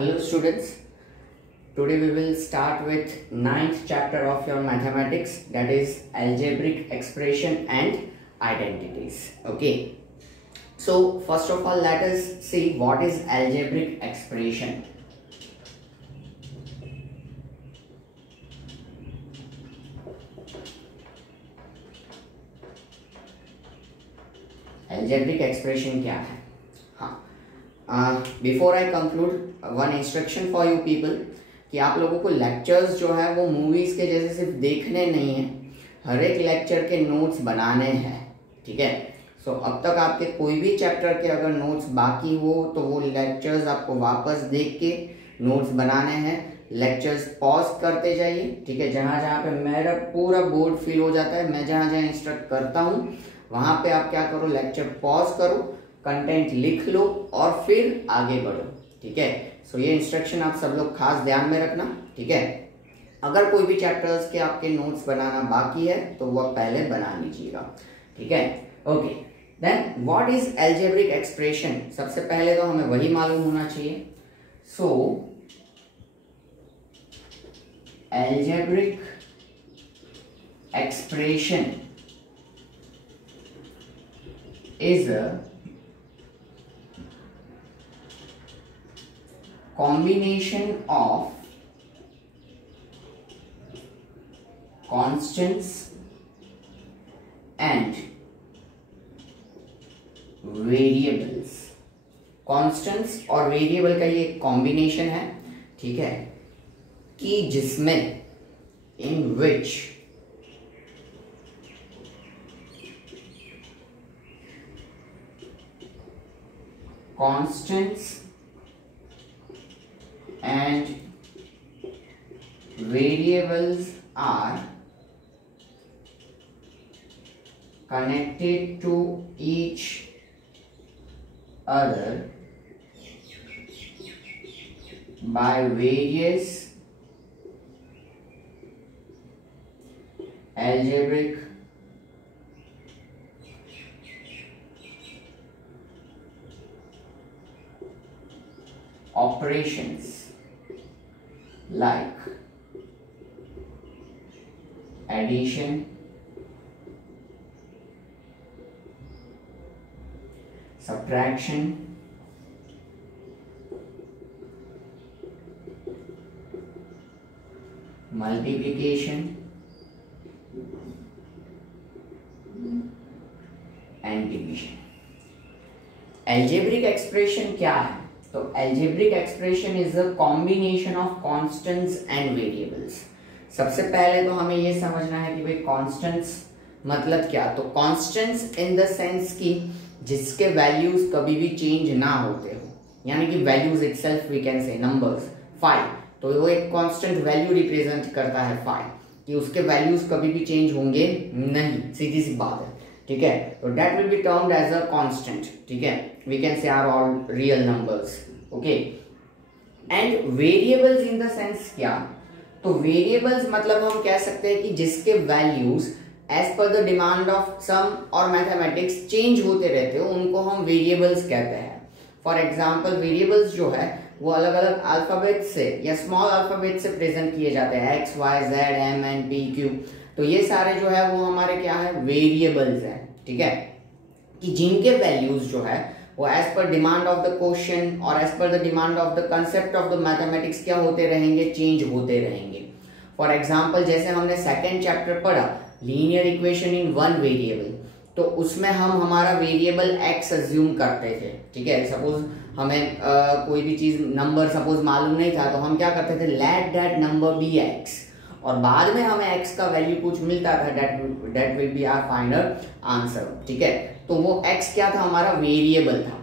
Hello students, today we will start with ninth chapter of your mathematics, that is algebraic expression and identities. Okay, so first of all let us see what is algebraic expression. Algebraic expression क्या है? Before I conclude one instruction for you people कि आप लोगों को lectures जो है वो movies के जैसे सिर्फ देखने नहीं है, हर एक लेक्चर के नोट्स बनाने हैं. ठीक है, सो अब तक आपके कोई भी चैप्टर के अगर नोट्स बाकी हो तो वो लेक्चर्स आपको वापस देख के नोट्स बनाने हैं. लेक्चर्स पॉज करते जाइए. ठीक है, जहाँ जहाँ पे मेरा पूरा बोर्ड फिल हो जाता है, मैं जहाँ जहाँ इंस्ट्रक्ट करता हूँ वहाँ पे आप क्या करो, लेक्चर पॉज करो, कंटेंट लिख लो और फिर आगे बढ़ो. ठीक है, सो ये इंस्ट्रक्शन आप सब लोग खास ध्यान में रखना. ठीक है, अगर कोई भी चैप्टर्स के आपके नोट्स बनाना बाकी है तो वो पहले बना लीजिएगा. ठीक है, okay. Then what is algebraic expression? सबसे पहले तो हमें वही मालूम होना चाहिए. So algebraic expression is a combination of constants and variables. constants और वेरिएबल का ये कॉम्बिनेशन है. ठीक है, कि जिसमें in which constants and variables are connected to each other by various algebraic operations like addition, subtraction, multiplication and division. algebraic expression क्या है? तो algebraic expression is a combination of constants and variables. सबसे पहले तो हमें ये समझना है कि भाई constants मतलब क्या. तो constants in the sense कि जिसके वैल्यूज कभी भी चेंज ना होते हो, यानी कि values itself we can say numbers 5, तो वो एक कांस्टेंट वैल्यू रिप्रेजेंट करता है 5, कि उसके वैल्यूज कभी भी चेंज होंगे नहीं. सीधी सी बात है. ठीक है, तो that will be termed as a constant. ठीक है, we can say are all real numbers. Okay, and variables in the sense क्या? तो variables मतलब हम कह सकते हैं कि जिसके values as per the demand of sum और mathematics change होते रहते हो, उनको हम variables कहते हैं. For example, variables जो है वो अलग अलग अल्फाबेट से या स्मॉल अल्फाबेट से प्रेजेंट किए जाते हैं, x, y, z, m, n, p, q. तो ये सारे जो है वो हमारे क्या है, वेरिएबल्स हैं. ठीक है, कि जिनके वैल्यूज जो है वो as per demand of the question और as per the demand of the concept of the mathematics क्या होते रहेंगे, चेंज होते रहेंगे. फॉर एग्जांपल जैसे हमने सेकंड चैप्टर पढ़ा linear equation in one variable, तो उसमें हम हमारा वेरिएबल x अज्यूम करते थे. ठीक है, सपोज हमें कोई भी चीज नंबर सपोज मालूम नहीं था तो हम क्या करते थे, let that number be x, और बाद में हमें x का वैल्यू कुछ मिलता था, that will be our final answer. ठीक है, तो वो x क्या था, हमारा वेरिएबल था.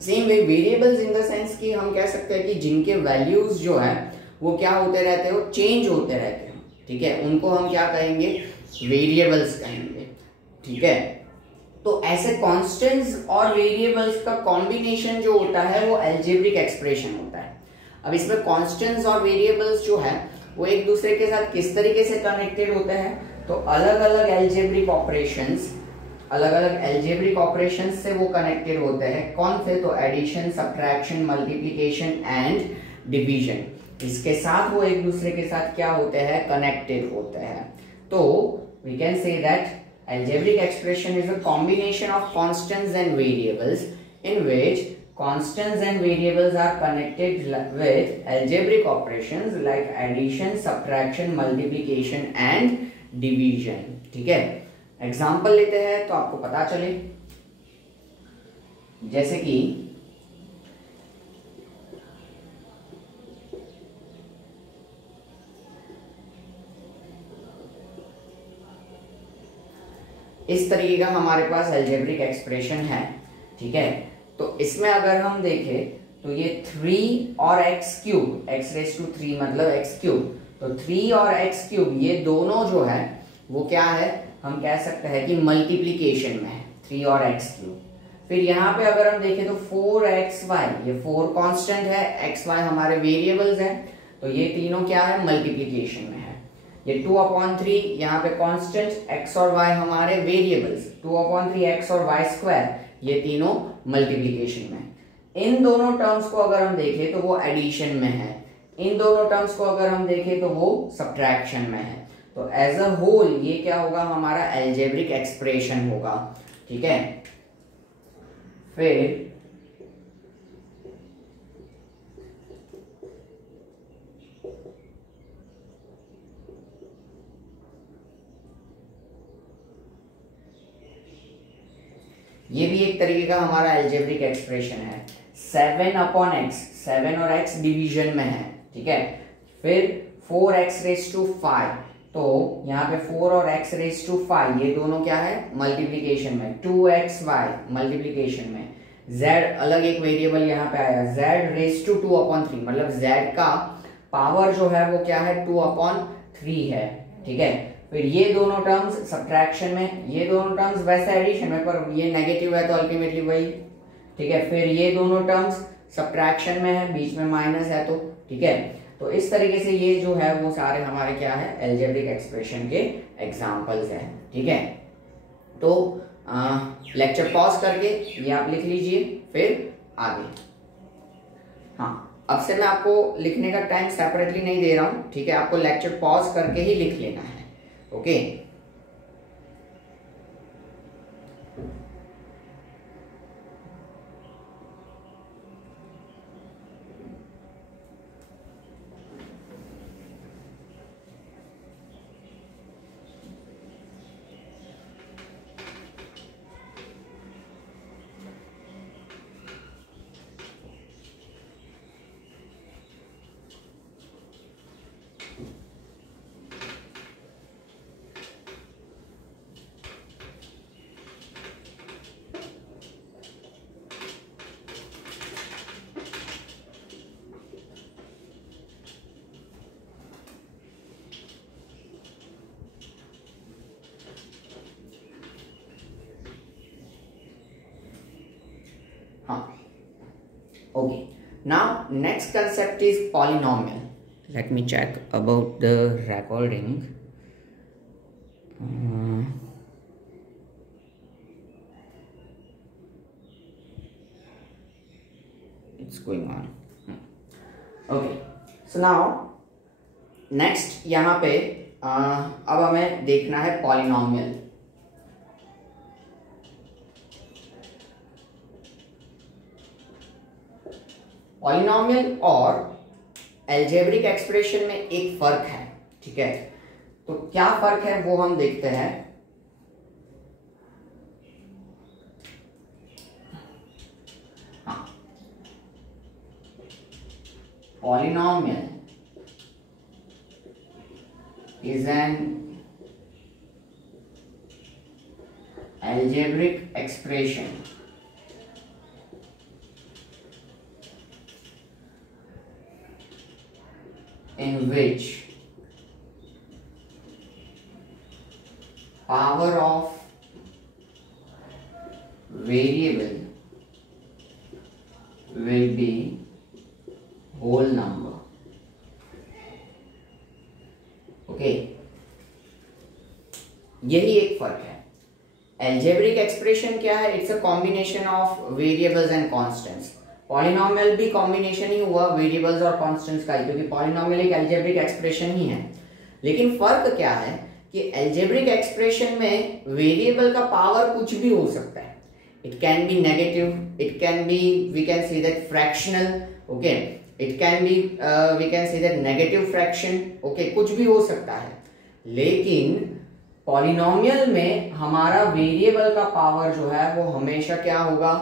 Same way variables in the sense कि हम कह सकते हैं कि जिनके वैल्यूज जो है वो क्या होते रहते हो, चेंज होते रहते हैं. ठीक है, उनको हम क्या कहेंगे, वेरिएबल्स कहेंगे. ठीक है, तो ऐसे कांस्टेंट्स और वेरिएबल्स का कॉम्बिनेशन जो होता है वो अलजेब्रिक एक्सप्रेशन होता है. अब इसमें कांस्टेंट्स और वेरिएबल्स जो है वो एक दूसरे के साथ किस तरीके से कनेक्टेड होते हैं, तो अलग अलग अलजेब्रिक ऑपरेशंस अलग अलग एल्जेब्रिक ऑपरेशन से वो कनेक्टेड होते हैं। कौन से? तो addition, subtraction, multiplication and division, इसके साथ वो एक दूसरे के साथ क्या होते हैं? कनेक्टेड होते हैं। तो we can say that algebraic expression is a combination of constants and variables in which constants and variables are connected with algebraic operations like addition, subtraction, multiplication and division। ठीक है, एग्जाम्पल लेते हैं तो आपको पता चले। जैसे कि इस तरीके का हमारे पास अलजेब्रिक एक्सप्रेशन है। ठीक है, तो इसमें अगर हम देखें तो ये 3 और X cube, X raise to 3 मतलब एक्स क्यूब, तो 3 और एक्स क्यूब ये दोनों जो है वो क्या है? हम कह सकते हैं कि मल्टीप्लीकेशन में है, 3 और एक्स क्यूब। फिर यहाँ पे अगर हम देखें तो 4xy, ये 4 कांस्टेंट है, xy हमारे वेरिएबल्स हैं, तो ये तीनों क्या है? मल्टीप्लीकेशन में है। ये 2/3 यहाँ पे कांस्टेंट, x और y हमारे वेरिएबल्स, 2/3 x और y स्क्वायर, ये तीनों मल्टीप्लीकेशन में है। इन दोनों टर्म्स को अगर हम देखें तो वो एडिशन में है, इन दोनों टर्म्स को अगर हम देखें तो वो सब्ट्रैक्शन में है। तो एज अ होल ये क्या होगा? हमारा अलजेब्रिक एक्सप्रेशन होगा। ठीक है, फिर ये भी एक तरीके का हमारा अलजेब्रिक एक्सप्रेशन है। 7/x, 7 और x डिवीजन में है। ठीक है, फिर 4x⁵, तो यहाँ पे 4 और x⁵ ये दोनों क्या है? मल्टीप्लीकेशन में। 2xy मल्टीप्लीकेशन में। z अलग एक वेरिएबल यहाँ पे आया, z⁵2/3 मतलब z का पावर जो है वो क्या है? 2/3 है। ठीक है, फिर ये दोनों टर्म्स सब्ट्रैक्शन में, ये दोनों टर्म्स वैसे एडिशन में, पर ये नेगेटिव है तो अल्टीमेटली वही। ठीक है, फिर ये दोनों टर्म्स सब्ट्रैक्शन में है, बीच में माइनस है, तो ठीक है। तो इस तरीके से ये जो है वो सारे हमारे क्या है? अलजेब्रिक एक्सप्रेशन के एग्जांपल्स हैं। ठीक है, तो लेक्चर पॉज करके ये आप लिख लीजिए, फिर आगे। हाँ, अब से मैं आपको लिखने का टाइम सेपरेटली नहीं दे रहा हूं। ठीक है, आपको लेक्चर पॉज करके ही लिख लेना है। Okay, okay, now next concept is polynomial. Let me check about the recording. It's going on. Okay, so now next यहाँ पे अब हमें देखना है पॉलिनोमियल। पॉलिनोमियल और अलजेब्रिक एक्सप्रेशन में एक फर्क है। ठीक है, तो क्या फर्क है वो हम देखते हैं। हाँ, polynomial is an algebraic expression in which power of variable will be whole number. Okay, यही एक फर्क है। एल्जेब्रिक एक्सप्रेशन क्या है? It's a combination of variables and constants. Polynomial भी कॉम्बिनेशन ही हुआ वेरिएबल्स और कांस्टेंट्स का ही, क्योंकि पॉलिनोमियल एक एल्जेब्रिक एक्सप्रेशन ही है। लेकिन फर्क क्या है कि एल्जेब्रिक एक्सप्रेशन में वेरिएबल का पावर कुछ भी हो सकता है। It can be negative, it can be, we can see that fractional, okay, it can be, we can see that negative fraction, okay, कुछ भी हो सकता है। लेकिन पॉलिनोमियल में हमारा वेरिएबल का पावर जो है वो हमेशा क्या होगा?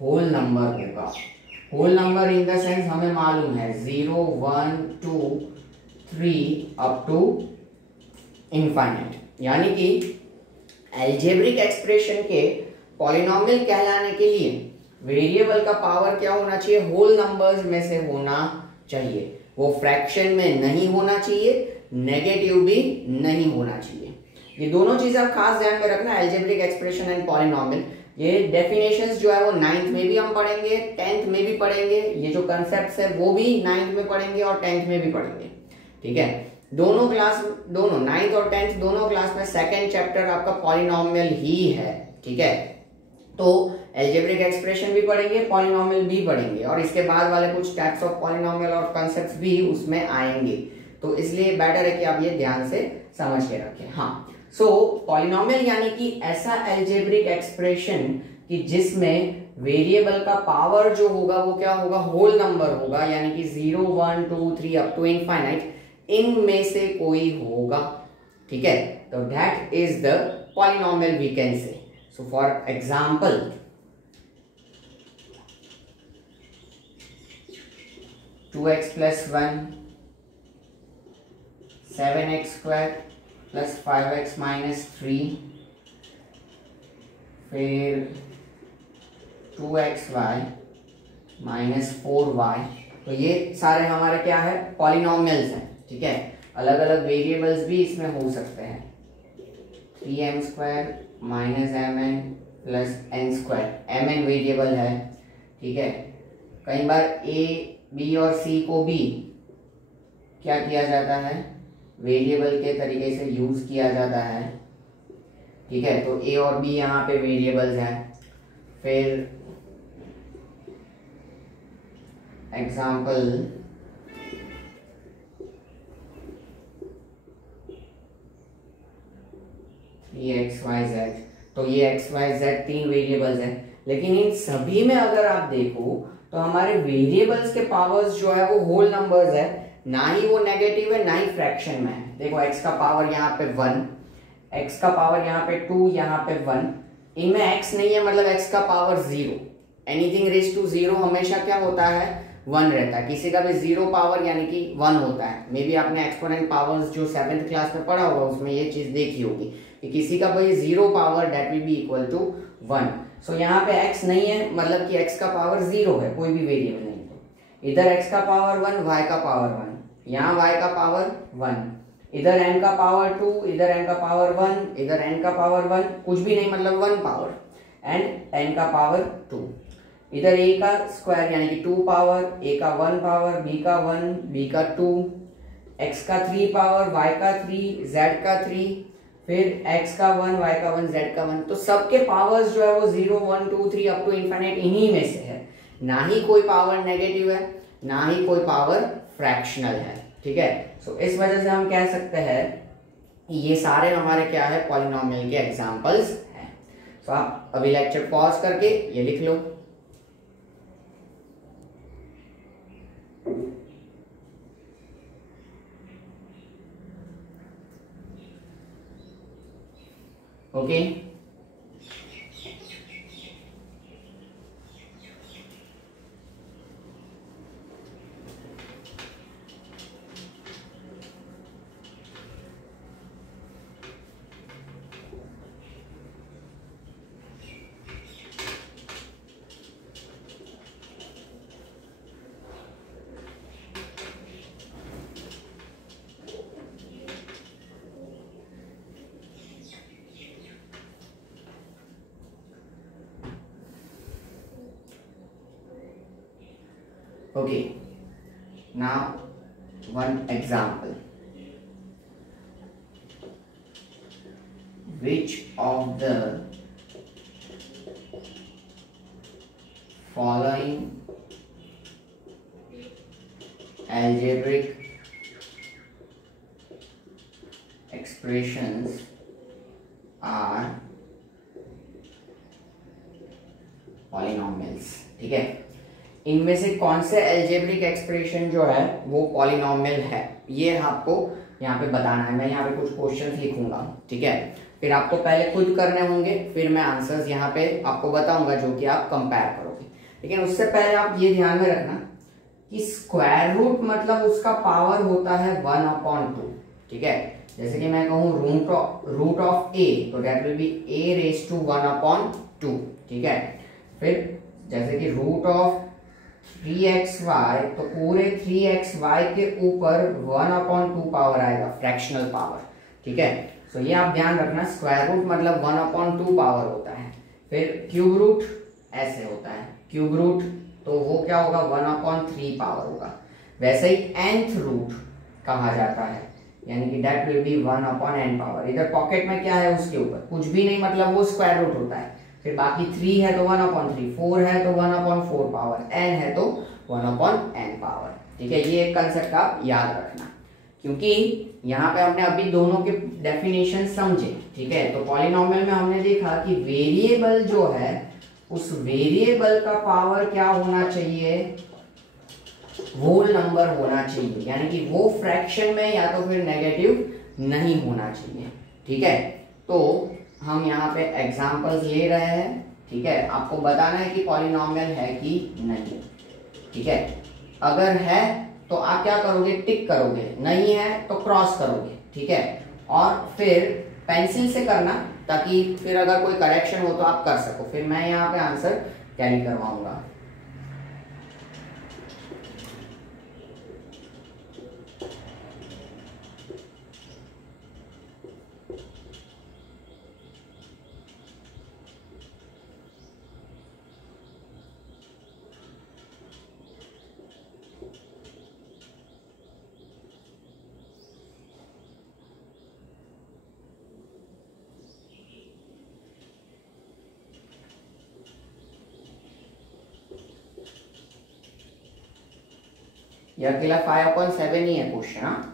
होल नंबर होगा। Whole number in the sense हमें मालूम है 0, 1, 2, 3 अप टू इनफाइनाइट। यानी कि एल्जेब्रिक एक्सप्रेशन के पॉलिनोमियल कहलाने के लिए वेरिएबल का पावर क्या होना चाहिए? होल नंबर्स में से होना चाहिए। वो फ्रैक्शन में नहीं होना चाहिए, नेगेटिव भी नहीं होना चाहिए। ये दोनों चीजें आप खास ध्यान में रखना, एल्जेब्रिक एक्सप्रेशन एंड पॉलिनोमियल। ये डेफिनेशंस जो है वो 9th में भी हम पढ़ेंगे, 10th में भी पढ़ेंगे। ये जो कंसेप्ट्स है वो भी 9th में पढ़ेंगे और 10th में भी पढ़ेंगे, ठीक है। दोनों क्लास, दोनों 9th और 10th दोनों क्लास में सेकेंड चैप्टर आपका पॉलिनोमियल ही है, ठीक है। तो एल्जेब्रिक एक्सप्रेशन भी पढ़ेंगे, पॉलिनोमियल भी पढ़ेंगे, और इसके बाद वाले कुछ टाइप्स ऑफ पॉलिनोमियल और कॉन्सेप्ट्स भी उसमें आएंगे। तो इसलिए बेटर है कि आप ये ध्यान से समझ के रखें। हाँ, सो पॉलिनोमियल यानी कि ऐसा एल्जेब्रिक एक्सप्रेशन कि जिसमें वेरिएबल का पावर जो होगा वो क्या होगा? होल नंबर होगा, यानी कि 0, 1, 2, 3 अप टू इनफाइनाइट, इनमें से कोई होगा, ठीक है। तो that is the polynomial we can say. So for example, two X plus 1, 7x square plus 5x minus 3, फिर 2xy माइनस 4y। तो ये सारे हमारे क्या है? पॉलिनोमियल्स हैं, ठीक है। अलग अलग वेरिएबल्स भी इसमें हो सकते हैं। 3m square minus mn plus n square, mn variable है, ठीक है। कई बार a, b और c को भी क्या किया जाता है? वेरिएबल के तरीके से यूज किया जाता है, ठीक है। तो a और b यहाँ पे वेरिएबल्स हैं। फिर एग्जाम्पल, ये XYZ, तो ये XYZ 3 वेरिएबल्स हैं। लेकिन इन सभी में अगर आप देखो तो हमारे वेरिएबल्स के पावर्स जो है वो होल नंबर्स है, ना ही वो नेगेटिव है ना ही फ्रैक्शन में है। देखो x का पावर यहाँ पे 1, x का पावर यहाँ पे 2, यहाँ पे 1, इनमें x नहीं है, मतलब x का पावर 0। एनीथिंग रेज टू 0 हमेशा क्या होता है? 1 रहता है। किसी का भी 0 पावर यानी कि 1 होता है। मे बी आपने एक्सपोनेंट पावर्स जो 7th क्लास में पढ़ा होगा उसमें ये चीज देखी होगी कि किसी का भाई 0 power that will be equal to 1। So यहाँ पे x नहीं है, मतलब कि x का पावर 0 है, कोई भी वेरिएबल नहीं। तो इधर x का पावर 1, y का पावर 1, यहाँ y का पावर 1, इधर n का पावर 2, इधर n का पावर 1, इधर n का पावर 1, कुछ भी नहीं, मतलब 1 पावर, एंड n का पावर 2। इधर a का स्क्वायर यानी कि 2 पावर, a का 1 पावर, b का 1, b का 2, x का 3 पावर, y का 3, z का 3, फिर x का 1, y का 1, z का 1। तो सबके पावर्स जो है वो 0, 1, 2, 3 अप टू इनफाइनाइट इन्हीं में से है। ना ही कोई पावर नेगेटिव है, ना ही कोई पावर फ्रैक्शनल है, ठीक है। सो इस वजह से हम कह सकते हैं ये सारे हमारे क्या है? पॉलिनोमियल के एग्जांपल्स हैं। सो आप अभी लेक्चर पॉज करके ये लिख लो। Okay, okay, now one example. Which of the following algebraic expressions are polynomials. ठीक है, इनमें से कौन से एल्जेब्रिक एक्सप्रेशन जो है वो पॉलिनॉमियल है, ये आपको यहाँ पे बताना है। मैं यहाँ पे कुछ क्वेश्चंस लिखूंगा, ठीक है, फिर आपको पहले खुद करने होंगे, फिर मैं आंसर्स यहाँ पे आपको बताऊंगा जो कि आप कंपेयर करोगे। लेकिन उससे पहले आप ये ध्यान में रखना कि स्क्वायर रूट मतलब उसका पावर होता है 1/2। ठीक है, जैसे कि मैं कहूँ रूट ऑफ ए, तो that will be a raise to 1/2। ठीक है, फिर जैसे कि रूट ऑफ 3xy, तो पूरे 3xy के ऊपर 1/2 पावर आएगा, फ्रैक्शनल पावर। ठीक है, तो ये आप ध्यान रखना, स्क्वायर रूट मतलब 1/2 पावर होता है। फिर क्यूब रूट ऐसे होता है, क्यूब रूट तो वो क्या होगा, 1/3 पावर होगा। वैसे ही nth रूट कहा जाता है, यानी कि that will B 1/n power. इधर पॉकेट में क्या है, उसके ऊपर कुछ भी नहीं, मतलब वो स्क्वायर रूट होता है। फिर बाकी 3 है तो 1/3, 4 है तो 1/4 पावर, n है तो 1/n पावर। ठीक है, ये एक कंसेप्ट आप याद रखना, क्योंकि यहाँ पे हमने अभी दोनों के डेफिनेशन समझे। ठीक है, तो पॉलिनॉमियल में हमने देखा कि वेरिएबल जो है उस वेरिएबल का पावर क्या होना चाहिए, होल नंबर होना चाहिए, यानी कि वो फ्रैक्शन में या तो फिर नेगेटिव नहीं होना चाहिए। ठीक है, तो हम यहाँ पे एग्जांपल्स ले रहे हैं। ठीक है, आपको बताना है कि पॉलिनॉमियल है कि नहीं। ठीक है, अगर है तो आप क्या करोगे, टिक करोगे, नहीं है तो क्रॉस करोगे। ठीक है, और फिर पेंसिल से करना, ताकि फिर अगर कोई करेक्शन हो तो आप कर सको। फिर मैं यहाँ पे आंसर कैरी करवाऊंगा। ये अकेला 5/7 ही है क्वेश्चन। हाँ,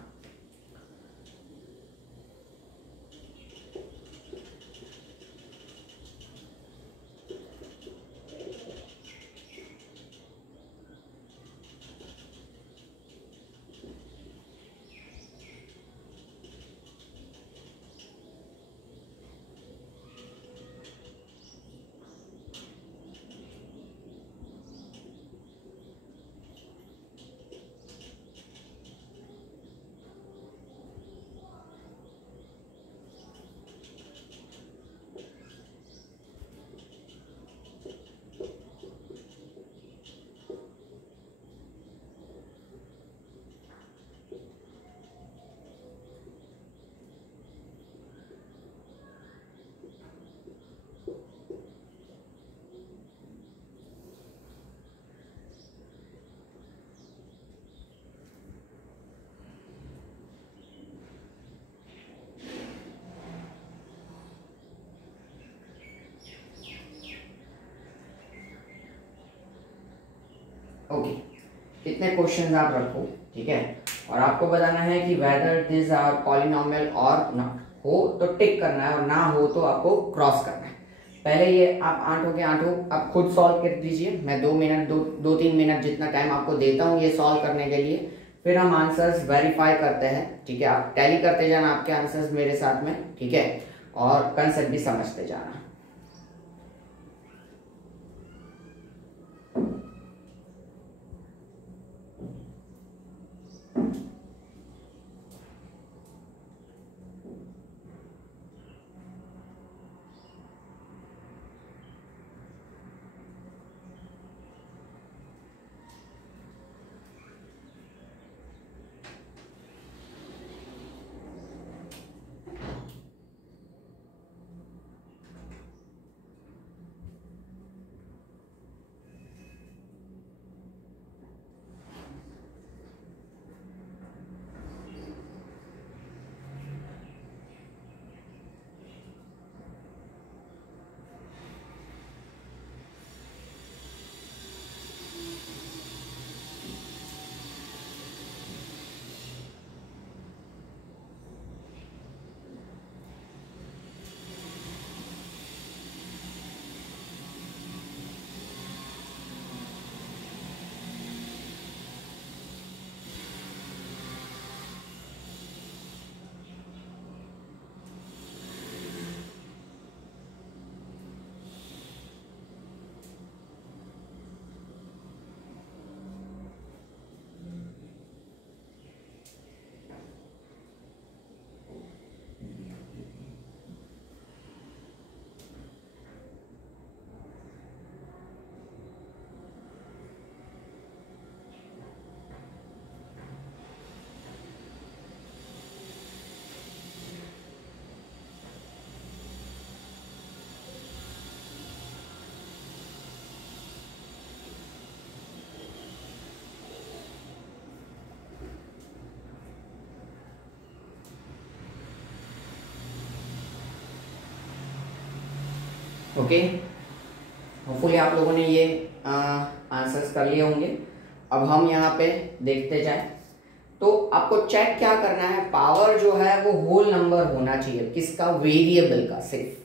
ओके, कितने क्वेश्चन आप रखो। ठीक है, और आपको बताना है कि वेदर दिस आर पॉलिनॉमियल और नॉट। हो तो टिक करना है और ना हो तो आपको क्रॉस करना है। पहले ये आप आठों के आठों आप खुद सॉल्व कर दीजिए। मैं 2-3 मिनट जितना टाइम आपको देता हूँ ये सॉल्व करने के लिए, फिर हम आंसर्स वेरीफाई करते हैं। ठीक है, आप टैली करते जाना आपके आंसर्स मेरे साथ में। ठीक है, और कंसेप्ट भी समझते जाना। ओके, होपफुली आप लोगों ने ये आंसर्स कर लिए होंगे। अब हम यहाँ पे देखते जाए तो आपको चेक क्या करना है, पावर जो है वो होल नंबर होना चाहिए, किसका, वेरिएबल का सिर्फ,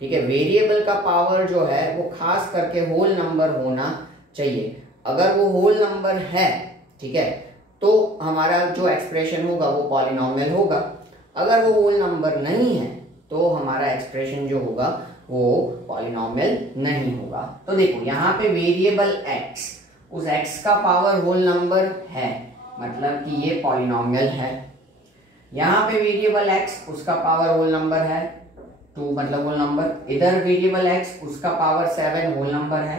ठीक है। वेरिएबल का पावर जो है वो खास करके होल नंबर होना चाहिए। अगर वो होल नंबर है, ठीक है, तो हमारा जो एक्सप्रेशन होगा वो पॉलिनॉमियल होगा। अगर वो होल नंबर नहीं है तो हमारा एक्सप्रेशन जो होगा वो पॉलिनॉमियल नहीं होगा। तो देखो यहाँ पे वेरिएबल x, उस x का पावर होल नंबर है, मतलब कि ये पॉलिनॉमियल है। यहाँ पे वेरिएबल x, उसका पावर होल नंबर है 2, मतलब होल नंबर। इधर वेरिएबल x, उसका पावर 7, होल नंबर है।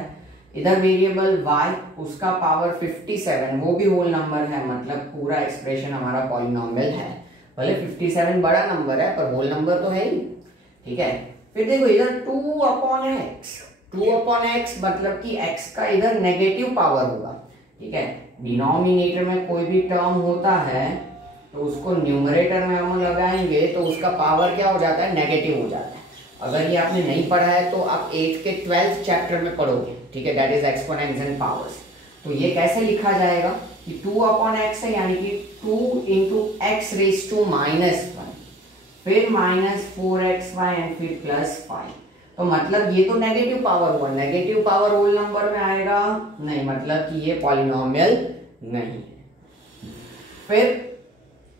इधर वेरिएबल y, उसका पावर 57, वो भी होल नंबर है, मतलब पूरा एक्सप्रेशन हमारा पॉलिनॉमियल है। भले 57 बड़ा नंबर है पर होल नंबर तो है ही, ठीक है। फिर देखो इधर 2/x, 2/x मतलब कि x का इधर नेगेटिव पावर होगा, ठीक है। डिनोमिनेटर में कोई भी टर्म होता है तो उसको न्यूमरेटर में हम लगाएंगे तो उसका पावर क्या हो जाता है, नेगेटिव हो जाता है। अगर ये आपने नहीं पढ़ा है तो आप 8th के 12th चैप्टर में पढ़ोगे, ठीक है, that is exponents and powers. तो ये कैसे लिखा जाएगा कि 2/x है, यानी कि 2 into x raised to -1, फिर -4xy एंड फिर +5। तो मतलब ये तो नेगेटिव पावर हुआ, नेगेटिव पावर होल नंबर में आएगा नहीं, मतलब कि ये पॉलिनॉमियल नहीं है। फिर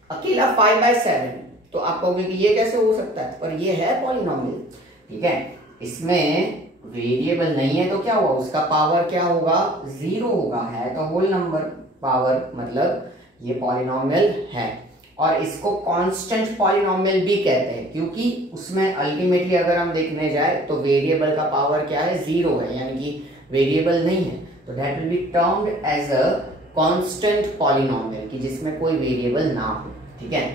अकेला 5/7, तो आप कहोगे कि ये कैसे हो सकता है, पर ये है पॉलिनॉमियल, ठीक है। इसमें वेरिएबल नहीं है तो क्या हुआ, उसका पावर क्या होगा, 0 होगा, है तो होल नंबर पावर, मतलब ये पॉलिनॉमियल है। और इसको कांस्टेंट पॉलिनॉमियल भी कहते हैं, क्योंकि उसमें अल्टीमेटली अगर हम देखने जाए तो वेरिएबल का पावर क्या है, 0 है, यानी कि वेरिएबल नहीं है, तो that will be termed as a constant polynomial, कि जिसमें कोई वेरिएबल ना हो, ठीक है।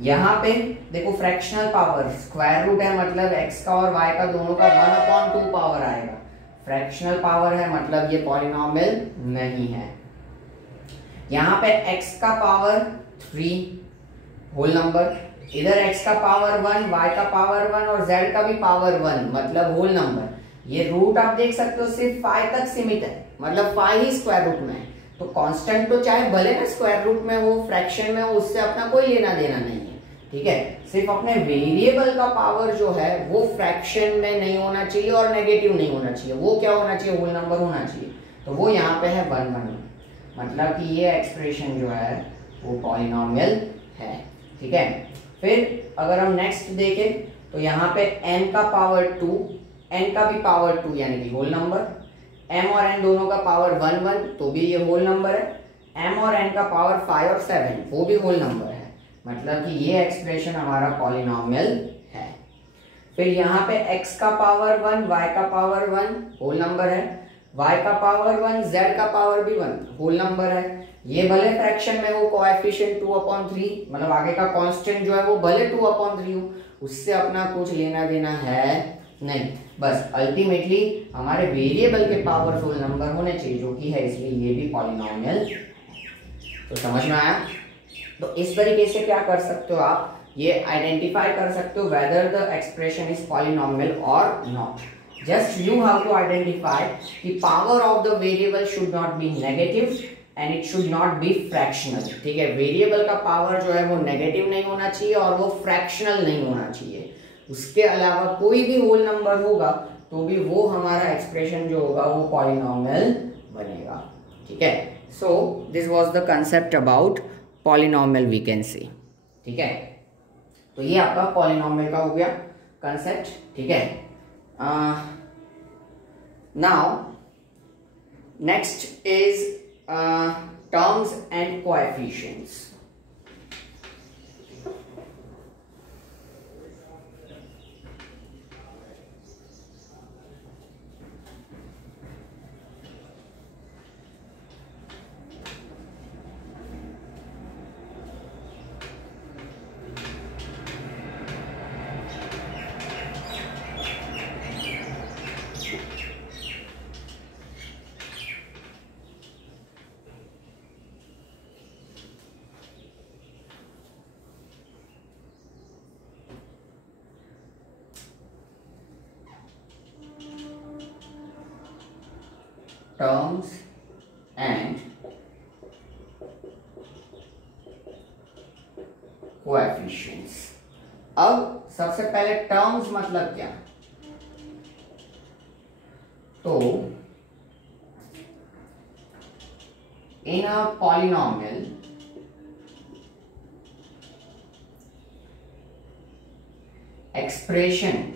यहाँ पे देखो फ्रैक्शनल पावर, स्क्वायर रूट है, मतलब x का और y का दोनों का 1/2 पावर आएगा। फ्रैक्शनल पावर है, मतलब ये पॉलिनॉमियल नहीं है। यहाँ पे x का पावर 3, होल नंबर। इधर x का पावर 1, y का पावर 1 और z का भी पावर 1, मतलब होल नंबर। ये रूट आप देख सकते हो सिर्फ 5 तक सीमित है, मतलब 5 ही स्क्वायर रूट में है। तो कांस्टेंट तो चाहे भले ना स्क्वायर रूट में हो, फ्रैक्शन में हो, उससे अपना कोई लेना देना नहीं है, ठीक है। सिर्फ अपने वेरिएबल का पावर जो है वो फ्रैक्शन में नहीं होना चाहिए और नेगेटिव नहीं होना चाहिए, वो क्या होना चाहिए, होल नंबर होना चाहिए। तो वो यहाँ पे है 1, 1, मतलब कि ये एक्सप्रेशन जो है वो पॉलिनॉमियल है, ठीक है। फिर अगर हम नेक्स्ट देखें तो यहाँ पे m का पावर 2, n का भी पावर 2 यानी कि होल नंबर, m और n दोनों का पावर 1, 1 तो भी ये होल नंबर है। m और n का पावर 5 और 7 वो भी होल नंबर है, मतलब कि ये एक्सप्रेशन हमारा पॉलिनॉमियल है। फिर यहाँ पे x का पावर 1, y का पावर 1 होल नंबर है, y का पावर 1, z का पावर भी 1 होल नंबर है। ये भले फ्रैक्शन में हो, कोएफिशिएंट 2/3, मतलब आगे का कांस्टेंट जो है वो भले 2/3 हो, उससे अपना कुछ लेना देना है नहीं। बस अल्टीमेटली हमारे वेरिएबल के पावर होल नंबर होने चाहिए, जो कि है, इसलिए ये भी पॉलिनॉमियल है। तो समझ में आया। तो इस तरीके से क्या कर सकते हो आप, ये आइडेंटिफाई कर सकते हो whether the expression is polynomial और not. Just you have to identify कि power of the variable should not be negative and it should not be fractional, ठीक है। वेरिएबल का पावर जो है वो नेगेटिव नहीं होना चाहिए और वो फ्रैक्शनल नहीं होना चाहिए। उसके अलावा कोई भी होल नंबर होगा तो भी वो हमारा एक्सप्रेशन जो होगा वो पॉलिनॉमियल बनेगा, ठीक है। So this was the concept about polynomial we can see, ठीक है। तो ये आपका पॉलिनॉमियल का हो गया कंसेप्ट, ठीक है। Now next is terms and coefficients. Terms and coefficients. अब सबसे पहले टर्म्स मतलब क्या, तो in a polynomial expression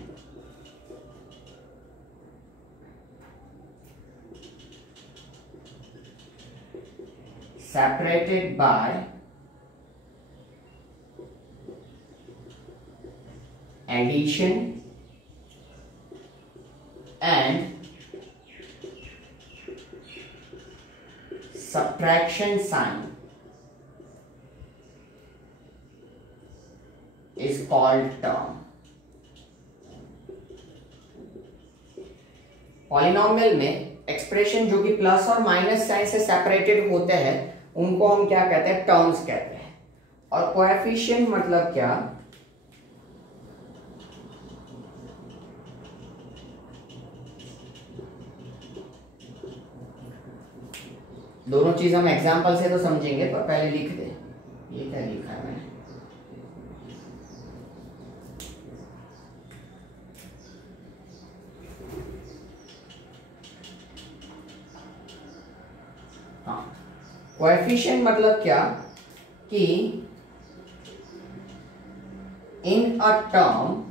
separated by addition and subtraction sign is called term। Polynomial में एक्सप्रेशन जो कि प्लस और माइनस साइन से सेपरेटेड होते हैं उनको हम क्या कहते हैं, टर्म्स कहते हैं। और कोएफिशिएंट मतलब क्या, दोनों चीज हम एग्जांपल से तो समझेंगे, पर पहले लिख दे ये क्या लिखा है मैंने। हाँ, कोएफिशिएंट मतलब क्या कि in a term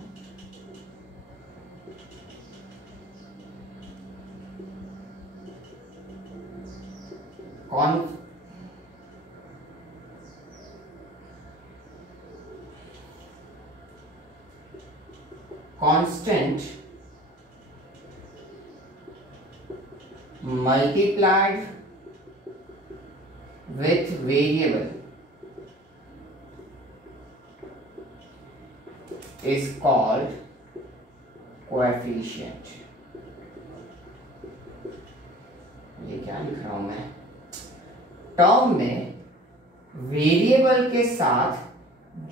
constant multiplied with variable is called coefficient। ये क्या लिख रहा हूं मैं, टर्म में वेरिएबल के साथ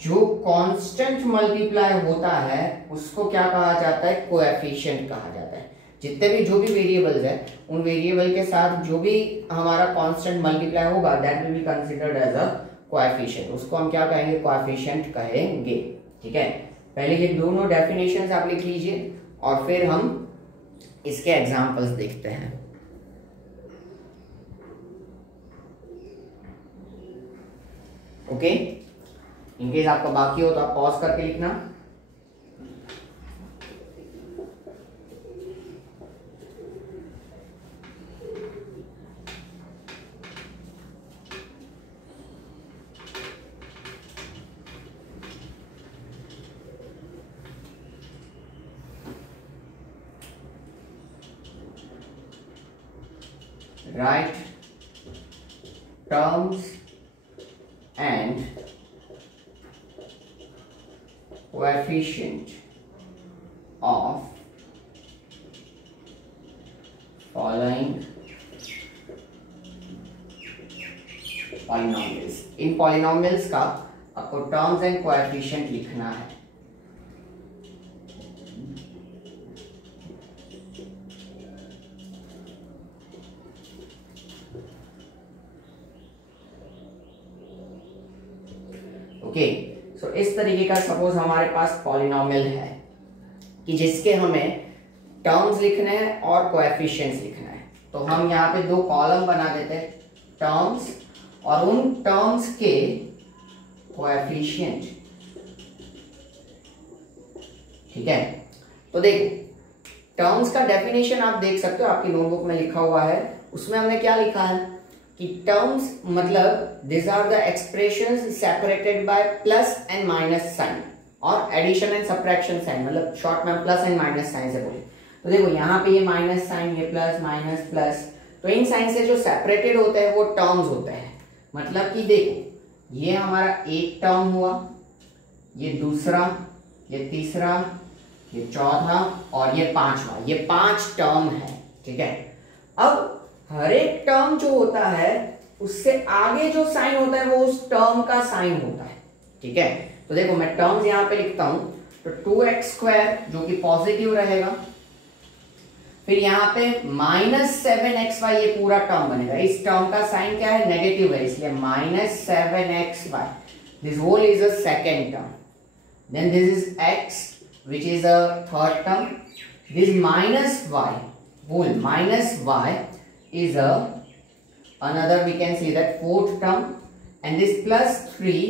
जो कांस्टेंट मल्टीप्लाई होता है उसको क्या कहा जाता है, कोएफिशिएंट कहा जाता है। जितने भी जो भी वेरिएबल्स है उन वेरिएबल के साथ जो भी हमारा कांस्टेंट मल्टीप्लाई होगा that will be considered as a coefficient, उसको हम क्या कहेंगे, कोएफिशिएंट कहेंगे। ठीक है, पहले ये दोनों डेफिनेशंस आप लिख लीजिए और फिर हम इसके एग्जांपल्स देखते हैं। ओके, इनकेस आपका बाकी हो तो आप पॉज करके लिखना। Write terms and coefficient of following polynomials। In polynomials का आपको terms and coefficient लिखना है। ओके, सो इस तरीके का सपोज हमारे पास पॉलिनोमियल है कि जिसके हमें टर्म्स लिखने हैं और कोएफिशिएंट्स लिखना है। तो हम यहाँ पे दो कॉलम बना देते हैं, टर्म्स और उन टर्म्स के कोएफिशिएंट। ठीक है, तो देखो टर्म्स का डेफिनेशन आप देख सकते हो, आपकी नोटबुक में लिखा हुआ है। उसमें हमने क्या लिखा है कि टर्म्स मतलब this are the expressions separated by plus and minus sign, और एडिशन एंड सब्ट्रैक्शन साइन, मतलब शॉर्ट में प्लस एंड माइनस साइन से बोले। तो देखो यहाँ पे ये माइनस साइन, ये प्लस माइनस प्लस, तो इन साइन से जो सेपरेटेड होते हैं वो टर्म्स होते हैं। मतलब कि देखो ये हमारा एक टर्म हुआ, ये दूसरा, ये तीसरा, ये चौथा और ये पांचवा, ये 5 टर्म है। ठीक है, अब हर एक टर्म जो होता है उससे आगे जो साइन होता है वो उस टर्म का साइन होता है। ठीक है, तो देखो मैं टर्म्स यहां पे लिखता हूं, तो 2x² जो कि पॉजिटिव रहेगा, फिर यहाँ पे -7xy ये पूरा टर्म बनेगा। इस टर्म का साइन क्या है, नेगेटिव है, इसलिए -7xy, this whole is a second term. Then this is x which is a third term. This -y whole -y is a another, we can see that fourth term, and this +3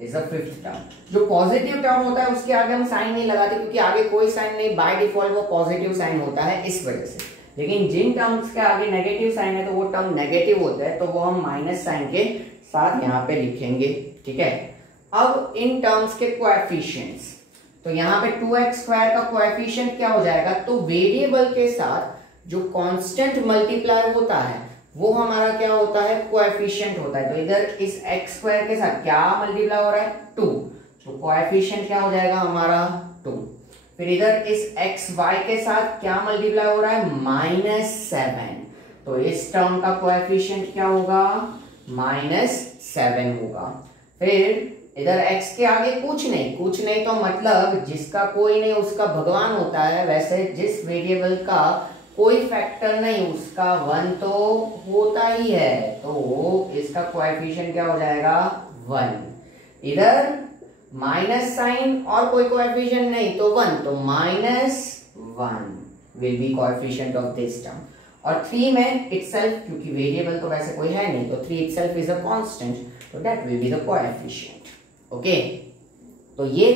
is a fifth term. जो positive term होता है उसके आगे हम sign नहीं लगाते क्योंकि आगे कोई साइन नहीं, बाय डिफॉल्ट वो पॉजिटिव साइन होता है इस वजह से। लेकिन जिन टर्म्स के आगे नेगेटिव साइन है तो वो टर्म नेगेटिव होता है, तो वो हम माइनस साइन के साथ यहाँ पे लिखेंगे। ठीक है, अब इन टर्म्स के कोएफिशिएंट्स, तो यहाँ पे 2x² का कोएफिशिएंट क्या हो जाएगा, तो वेरिएबल के साथ जो कांस्टेंट मल्टीप्लाई होता है वो हमारा क्या होता है, कोएफिशिएंट होता है। तो इधर इस x² के साथ क्या मल्टीप्लाई हो रहा है, 2, तो कोएफिशिएंट क्या हो जाएगा हमारा 2। फिर इधर इस xy के साथ क्या मल्टीप्लाई हो रहा है, -7, तो इस टर्म का कोएफिशिएंट क्या होगा, -7 होगा। फिर इधर x के आगे कुछ नहीं तो मतलब जिसका कोई नहीं उसका भगवान होता है, वैसे जिस वेरिएबल का कोई फैक्टर नहीं उसका 1 तो होता ही है, तो इसका कोएफिशिएंट क्या हो जाएगा, 1। इधर माइनस साइन और कोई कोएफिशिएंट नहीं तो 1, तो -1 will be coefficient of this term. और 3 में इटसेल्फ, क्योंकि वेरिएबल तो वैसे कोई है नहीं, तो 3 इटसेल्फ इज अ कांस्टेंट, तो that will be the coefficient. Okay, तो ये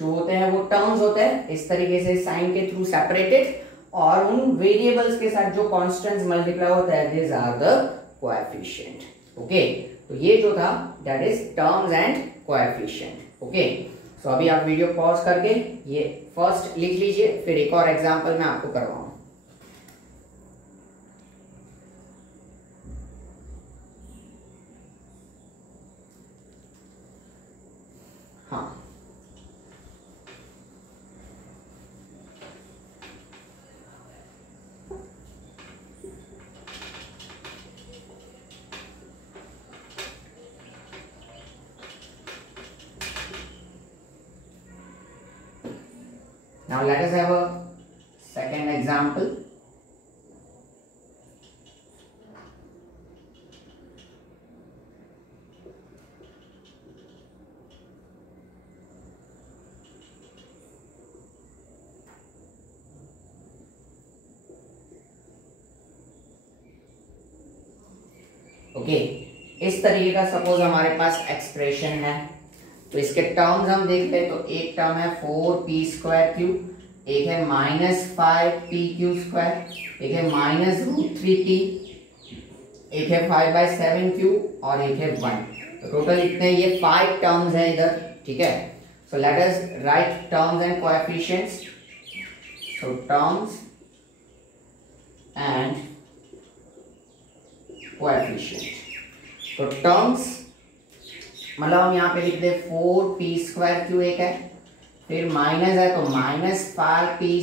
जो होते हैं वो टर्म्स होते हैं इस तरीके से साइन के थ्रू सेपरेटेड, और उन वेरिएबल्स के साथ जो कांस्टेंट्स मल्टीप्लाई होता है this are the coefficient. Okay, तो ये जो था that is terms and coefficient. Okay, so अभी आप वीडियो पॉज करके ये फर्स्ट लिख लीजिए, फिर एक और एग्जांपल मैं आपको करवाऊंगा। हाँ, now let us have a second example. Okay, इस तरीके का सपोज हमारे पास एक्सप्रेशन है, तो इसके टर्म्स हम देख ले, तो एक टर्म है 4p²3, एक है -5pq², एक है -√3p, एक है 5/7q और एक है 1, तो टोटल इतने ये 5 टर्म्स है इधर। ठीक है, so let us right terms and coefficients. So terms and coefficient, तो टर्म्स मतलब हम यहाँ पे लिख दे 4p²q एक है, फिर माइनस है तो -5pq²,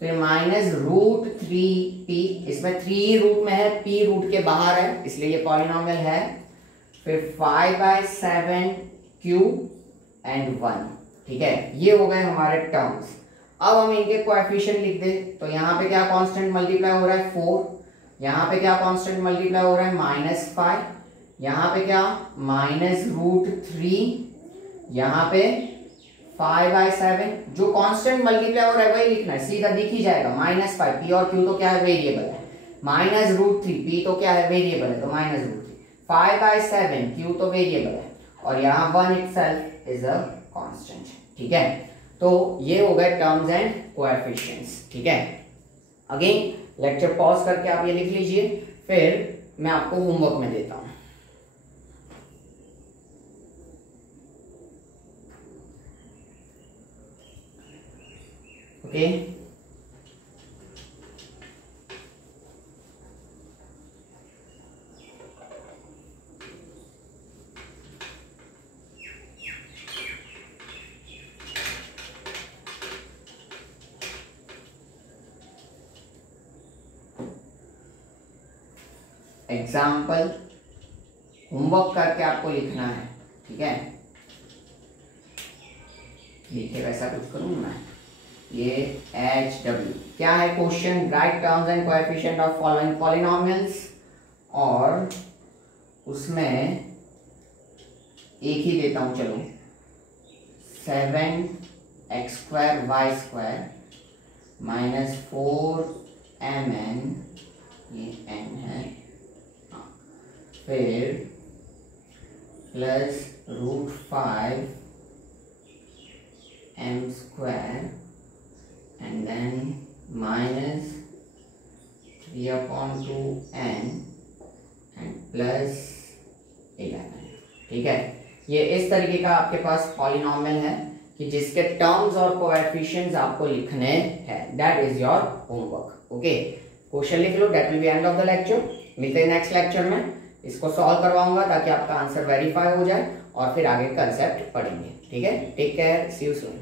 फिर -√3p, इसमें 3 रूट में है, p रूट के बाहर है इसलिए ये पॉलिनोमियल है, फिर 5/7q एंड 1। ठीक है, ये हो गए हमारे टर्म्स। अब हम इनके कोएफिशिएंट लिख दे, तो यहाँ पे क्या कांस्टेंट मल्टीप्लाई हो रहा है 4, यहाँ पे क्या कांस्टेंट मल्टीप्लाई हो रहा है -5, यहाँ पे क्या -√3, यहाँ पे 5/7, जो कांस्टेंट मल्टीप्लाई हो रहा है वही लिखना है, सीधा दिख ही जाएगा। -5, p और q तो क्या है, वेरिएबल है, -√3, p तो क्या है, वेरिएबल है, तो -√3, 5/7, q तो वेरिएबल है, और यहाँ 1 इटसेल्फ इज अ कांस्टेंट। ठीक है, तो ये हो गए टर्म्स एंड कोएफिशिएंट्स। ठीक है, अगेन लेक्चर पॉज करके आप ये लिख लीजिए, फिर मैं आपको होमवर्क में देता हूं। ओके, एग्जाम्पल होमवर्क करके आपको लिखना है। ठीक है, लिखे वैसा कुछ करूँ मैं। ये HW क्या है question, right terms and coefficient of following polynomials, और उसमें एक ही देता हूं चलो, 7x² y² माइनस 4mn, ये n है, फिर plus √5m² and then minus 3/2n and plus 11। ठीक है, ये इस तरीके का आपके पास पॉलिनोमियल है कि जिसके टर्म्स और कोएफिशिएंट्स आपको लिखने हैं। That is your homework. Okay, question लिख लो, that will be end of the lecture. मिलते हैं नेक्स्ट लेक्चर में, इसको सॉल्व करवाऊंगा ताकि आपका आंसर वेरीफाई हो जाए और फिर आगे कंसेप्ट पढ़ेंगे। ठीक है, take care, see you soon.